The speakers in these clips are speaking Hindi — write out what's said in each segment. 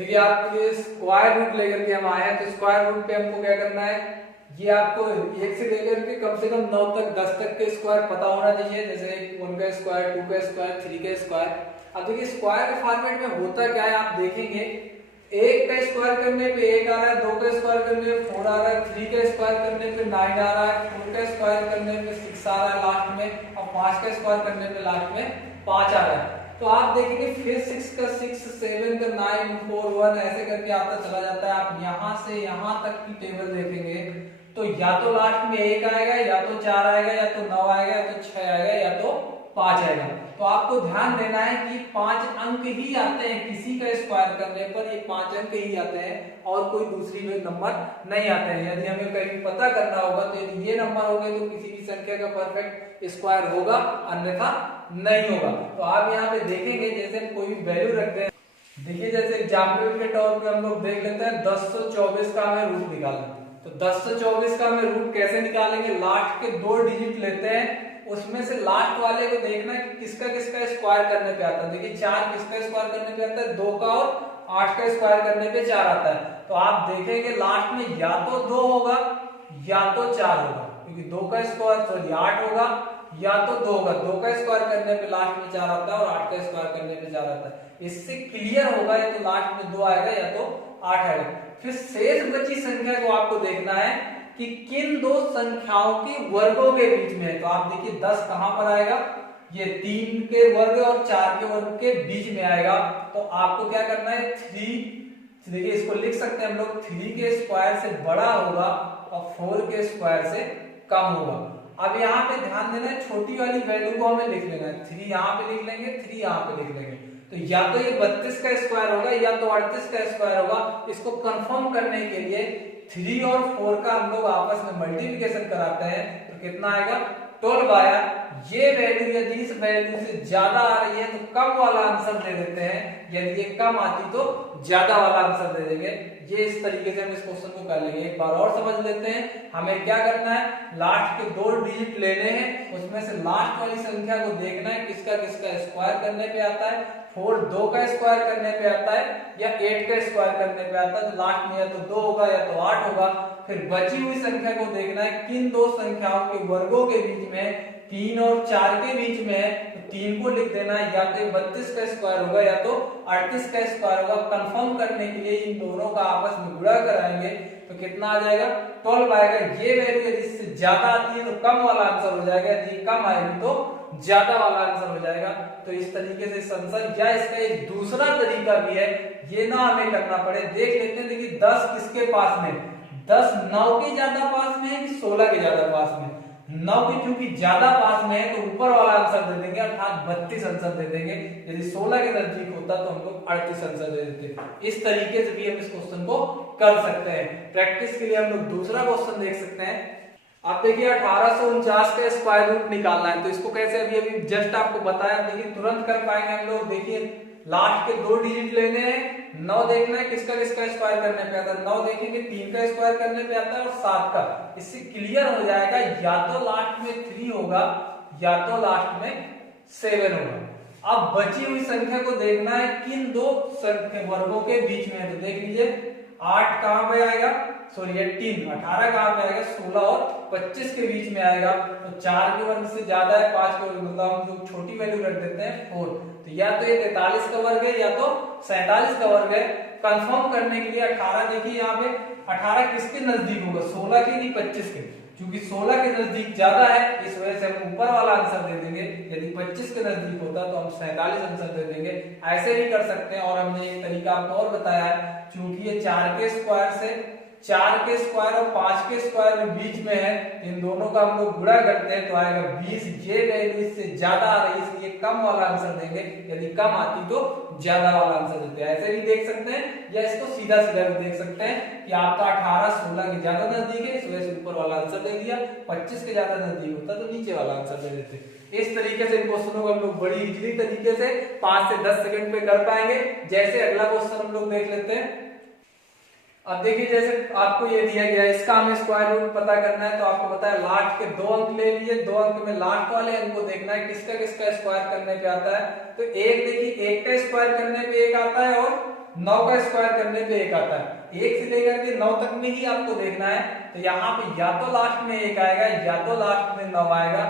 देखिए आपके स्क्वायर रूट लेकर के हम आए हैं, तो स्क्वायर रूट पे हमको क्या करना है, ये आपको एक से लेकर के कम से कम 9 तक 10 तक के स्क्वायर पता होना चाहिए, जैसे 1 का स्क्वायर, 2 का स्क्वायर, 3 का स्क्वायर। अब देखिए स्क्वायर के फॉर्मेट में होता क्या है, आप देखेंगे 1 का स्क्वायर करने पे 1 आ रहा है, 2 का स्क्वायर करने पे 4 आ रहा है, 3 का स्क्वायर करने पे 9 आ रहा है, 4 का स्क्वायर करने पे 6 आ रहा है लास्ट में, और 5 का स्क्वायर करने पे लास्ट में 5 आ रहा है। तो आप देखेंगे फिर 6 का 6, 7 का 9, 4, 1 ऐसे करके आता चला जाता है। आप यहां से यहां तक की टेबल देखेंगे तो या तो लास्ट में 1 आएगा, या तो 4 आएगा, या तो 9 आएगा, या तो 6 आएगा, या तो 5 आएगा। तो आपको ध्यान देना है कि 5 अंक ही आते हैं, किसी का स्क्वायर करने पर ये 5 अंक ही आते हैं और कोई दूसरी नंबर नहीं आते हैं। यदि हमें कहीं पता करना होगा तो यदि ये नंबर हो गए तो किसी भी संख्या का परफेक्ट स्क्वायर होगा, अन्यथा नहीं होगा। तो आप यहाँ पे देखेंगे जैसे कोई भी वैल्यू रखते हैं, देखिए जैसे एग्जाम्पल के तौर पे हम लोग देख लेते हैं 1024 का हमें रूट निकालना। तो 1024 का हमें रूट कैसे निकालेंगे, लास्ट के 2 डिजिट लेते हैं, उसमें से लास्ट वाले को देखना है कि किसका किसका स्क्वायर करने पे आता है। देखिए 4 किसका स्क्वायर करने पे आता है, 2 का, और 8 का स्क्वायर करने पे 4 आता है। तो आप देखेंगे लास्ट में या तो 2 होगा या तो 4 होगा, क्योंकि 2 का स्क्वायर सॉरी 8 होगा या तो 2 होगा। 2 का स्क्वायर करने पे लास्ट में 4 आता है और 8 का स्क्वायर करने पे 4 आता है। इससे क्लियर होगा या तो लास्ट में 2 आएगा या तो 8 आएगा। फिर शेष बची संख्या को आपको देखना है कि किन दो संख्याओं के वर्गों के बीच में है। तो आप देखिए 10 कहां पर आएगा, ये 3 के वर्ग और 4 के वर्ग के बीच में आएगा। तो आपको क्या करना है, 3, देखिए इसको लिख सकते हैं हम लोग, 3 के स्क्वायर से बड़ा होगा और 4 के स्क्वायर से कम होगा। अब यहाँ पे ध्यान देना है, छोटी वाली वैल्यू को हमें लिख लेना है, 3 यहाँ पे लिख लेंगे, 3 यहाँ पे लिख लेंगे। तो या तो ये 32 का स्क्वायर होगा या तो 38 का स्क्वायर होगा। इसको कंफर्म करने के लिए 3 और 4 का हम लोग आपस में मल्टीप्लिकेशन कराते हैं, तो कितना आएगा, 12 आया। ये वैल्यू यदि इस वैल्यू से ज्यादा आ रही है तो कम वाला आंसर दे देते हैं, यदि ये कम आती तो ज्यादा वाला आंसर दे देंगे। ये इस तरीके से हम इस क्वेश्चन को कर लेंगे। एक बार और समझ लेते हैं, हमें क्या करना है, लास्ट के 2 डिजिट लेने हैं, उसमें से लास्ट वाली संख्या को देखना है किसका किसका स्क्वायर करने पे आता है। 4 2 का स्क्वायर करने पे आता है या 8 का स्क्वायर करने पे आता है, तो लास्ट में या तो 2 होगा या तो 8 होगा। फिर बची हुई संख्या को देखना है किन दो संख्याओं के वर्गों के बीच में, 3 और 4 के बीच में है, तो 3 को लिख देना है, या तो 32 का स्क्वायर होगा या तो 38 का स्क्वायर होगा। कंफर्म करने के लिए इन दोनों का आपस में गुणा कराएंगे तो कितना आ जाएगा, 12 आएगा। ये वैल्यू यदि इससे ज्यादा आती है तो कम वाला आंसर हो जाएगा, यदि कम आएगी तो ज्यादा वाला आंसर हो जाएगा। तो इस तरीके से इस आंसर, या इसका एक दूसरा तरीका भी है, ये ना हमें करना पड़े, देख लेते हैं। देखिए 10 किसके पास में, 10 9 के ज्यादा पास में है कि 16 के ज्यादा पास में, 9 के क्योंकि ज्यादा पास में है तो ऊपर वाला आंसर दे देंगे, अर्थात 32 आंसर दे देंगे। यदि 16 के नजदीक होता तो हम लोग 38 आंसर दे देते। इस तरीके से भी हम इस क्वेश्चन को कर सकते हैं। प्रैक्टिस के लिए हम लोग दूसरा क्वेश्चन देख सकते हैं। आप देखिए 1849 का स्क्वायर रूट निकालना है, तो इसको कैसे अभी अभी जस्ट आपको बताया, देखिए तुरंत कर पाएंगे हम लोग। देखिए लास्ट के 2 डिजिट लेने हैं, 9 देखना है किसका किसका स्क्वायर करने पे आता है। 9 देखेंगे 3 का स्क्वायर करने पे आता है और 7 का। इससे क्लियर हो जाएगा या तो लास्ट में 3 होगा या तो लास्ट में 7 होगा। अब बची हुई संख्या को देखना है किन दो संख्या वर्गों के बीच में है। तो देख लीजिए 8 कहां पे आएगा, सॉरी 18 कहां पे आएगा, 16 और 25 के बीच में आएगा। तो 4 के वर्ग से ज्यादा है, 5 के वर्ग, मतलब हम लोग छोटी वैल्यू रख देते हैं 4। तो या तो ये 43 का वर्ग है या तो 47 का वर्ग है। कंफर्म करने के लिए 18 देखिए यहाँ पे 18 किसके नजदीक होगा, 16 के नहीं 25 के, क्योंकि 16 के नजदीक ज्यादा है इस वजह से हम ऊपर वाला आंसर दे देंगे। यदि 25 के नजदीक होता तो हम 47 आंसर दे देंगे। ऐसे भी कर सकते हैं। और हमने एक तरीका आपको और बताया है, क्योंकि ये 4 के स्क्वायर से 4 के स्क्वायर और 5 के स्क्वायर में बीच में है, इन दोनों का हम लोग गुणा करते हैं तो आएगा 20। ये वैल्यू इससे ज्यादा आ रही है इसलिए कम वाला आंसर देंगे, यदि कम आती तो ज्यादा वाला आंसर देते हैं। ऐसे भी देख सकते हैं या इसको सीधा सीधा भी देख सकते हैं कि आपका 18 16 के ज्यादा नजदीक है, इस वजह से ऊपर वाला आंसर दे दिया। 25 के ज्यादा नजदीक होता तो नीचे वाला आंसर दे देते। इस तरीके से इन क्वेश्चनों को हम लोग बड़ी इजीली तरीके से 5 से 10 सेकंड पे कर पाएंगे। जैसे अगला क्वेश्चन हम लोग देख लेते हैं। अब देखिए जैसे आपको ये दिया गया है, इसका हमें स्क्वायर रूट पता करना है। तो आपको पता है लास्ट के 2 अंक ले लिए, 2 अंक में लास्ट वाले अंक को देखना है किसका किसका स्क्वायर करने पे आता है। तो एक देखिए 1 का स्क्वायर करने पे 1 आता है और 9 का स्क्वायर करने पे 1 आता है। 1 से लेकर के 9 तक में ही आपको देखना है, तो यहाँ पे या तो लास्ट में 1 आएगा या तो लास्ट में 9 आएगा।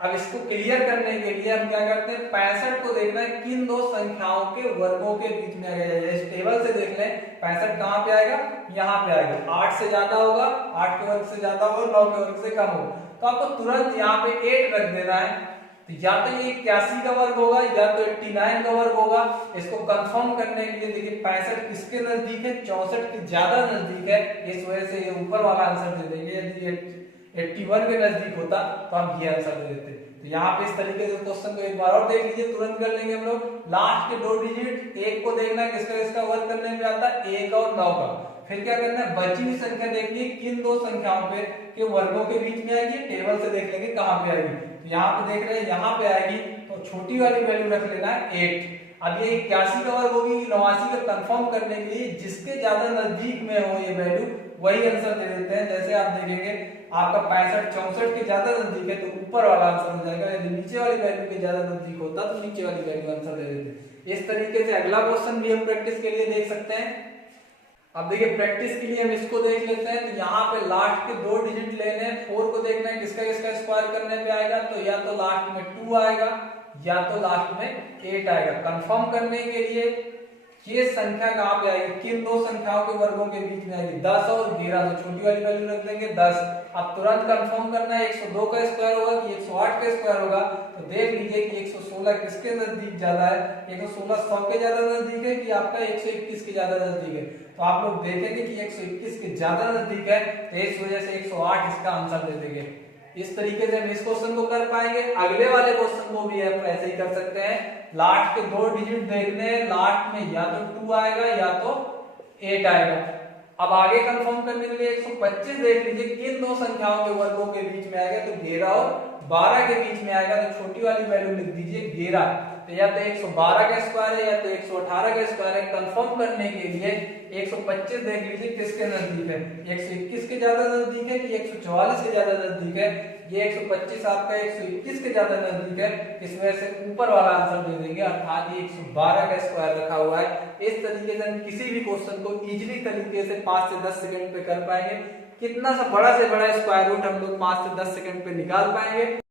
अब इसको क्लियर करने के लिए हम क्या करते हैं, 65 को देखना है किन दो संख्याओं के वर्गों के बीच में आएगा। इस टेबल से देख लें 65 कहाँ पे आएगा, यहाँ पे आएगा। 8 से ज्यादा होगा, 8 के वर्ग से ज्यादा होगा, 9 के वर्ग से कम होगा, तो आपको तुरंत यहाँ पे 8 रख देना है। तो या तो ये 81 का वर्ग होगा या तो 89 का वर्ग होगा। इसको कंफर्म करने के लिए देखिए 65 किसके नजदीक है, 64 के ज्यादा नजदीक है, इस वजह से ये ऊपर वाला आंसर दे देंगे। यदि 81 के नजदीक होता तो हम ये आंसर दे देते। तो यहाँ पे इस तरीके से क्वेश्चन को एक बार और देख लीजिए, तुरंत कर लेंगे हम लोग। लास्ट के 2 डिजिट 1 को देखना है किसका किसका वर्ग करने पे आता है, 1 और 9 का। फिर क्या करना है, बची हुई संख्या देखनी है किन दो संख्याओं पे के वर्गों के बीच में आएगी, टेबल से देख लेंगे कहाँ पे आएगी। तो यहाँ पे देख रहे हैं यहाँ पे आएगी, तो छोटी वाली वैल्यू रख लेना है 8। अब ये 81 का वर्ग होगी 89 का कंफर्म करने के लिए जिसके ज्यादा नजदीक में हो ये वैल्यू वही आंसर दे देते हैं। जैसे आप देखेंगे आपका 65 64 के ज्यादा नजदीक है तो ऊपर वाला आंसर हो जाएगा, यदि नीचे वाली वैल्यू के ज्यादा नजदीक होता तो नीचे वाली वैल्यू आंसर दे देते। इस तरीके से अगला क्वेश्चन भी हम प्रैक्टिस के लिए देख सकते हैं। अब देखिए प्रैक्टिस के लिए हम इसको देख लेते हैं। तो यहाँ पे लास्ट के 2 डिजिट लेने हैं, 4 को देखना है किसका किसका स्क्वायर करने पे आएगा, तो या तो लास्ट में 2 आएगा या तो लास्ट में 8 आएगा। कंफर्म करने के लिए ये संख्या कहाँ पे आएगी, किन दो संख्याओं के वर्गों के बीच में आएगी, 10 और 11। तो छोटी वाली वैल्यू रख देंगे 10। अब तुरंत कंफर्म करना है 102 का स्क्वायर होगा कि 108 का स्क्वायर होगा। तो देख लीजिए कि 116 किसके नजदीक ज्यादा है, 116 100 के ज्यादा नजदीक है कि आपका 121 के ज्यादा नजदीक है। तो आप लोग देखेंगे कि 121 के ज्यादा नजदीक है, तो इस वजह से 108 इसका आंसर दे देंगे। इस तरीके से हम इस क्वेश्चन को कर पाएंगे। अगले वाले क्वेश्चन को भी हम ऐसे ही कर सकते हैं। लास्ट के 2 डिजिट देखने, लास्ट में या तो 2 आएगा या तो 8 आएगा। अब आगे कंफर्म करने के लिए 125 देख लीजिए किन दो संख्याओं के वर्गों के बीच में आएगा, तो 11 और 12 के बीच में आएगा। तो छोटी वाली वैल्यू लिख दीजिए 11। तो या तो 112 का स्क्वायर है या तो 118 का स्क्वायर है। कंफर्म करने के लिए 125 देख लीजिए किसके नजदीक है, 121 के ज्यादा नजदीक है कि 144 के ज्यादा नजदीक है। ये 125 आपका 121 के ज्यादा नजदीक है, इस वजह से ऊपर वाला आंसर दे देंगे, अर्थात ये 112 का स्क्वायर रखा हुआ है। इस तरीके से हम किसी भी क्वेश्चन को इजीली तरीके से 5 से 10 सेकंड पे कर पाएंगे। कितना सा बड़ा से बड़ा स्क्वायर रूट हम लोग 5 से 10 सेकंड पे निकाल पाएंगे।